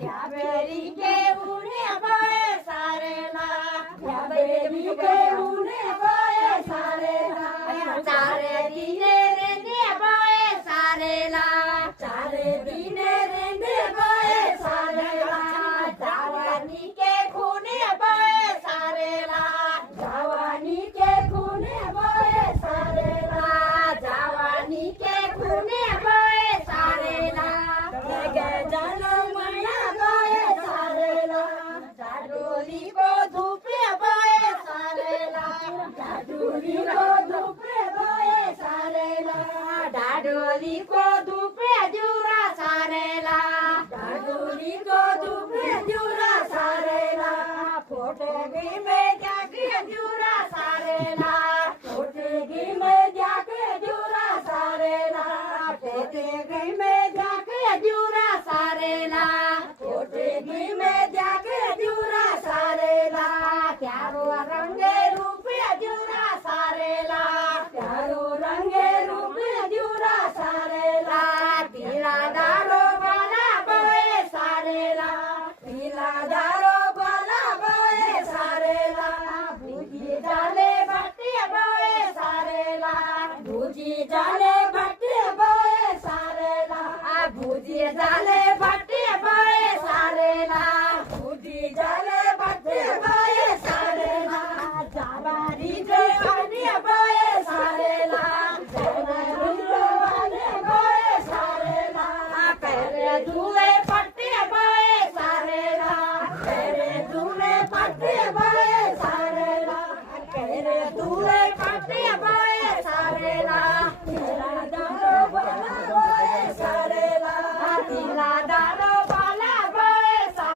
ढ्याबेरी के उनी गए सारेला ढ्याबेरी के उनी गए सारेला चारे दिने रेंदे गए सारेला चारे दिने रेंदे गए सारेला जवानी के खूने गए सारेला जवानी के खूने गए सारेला जवानी के खूने गए सारेला जगे जनमैया गए सारेला डोली को धूपे गए सारेला ढाडुली को धुप्रे गए सारेला डाडोली को धूपे जुरा सारेला ढाडुली को धुप्रे जुरा सारेला फोटो भी में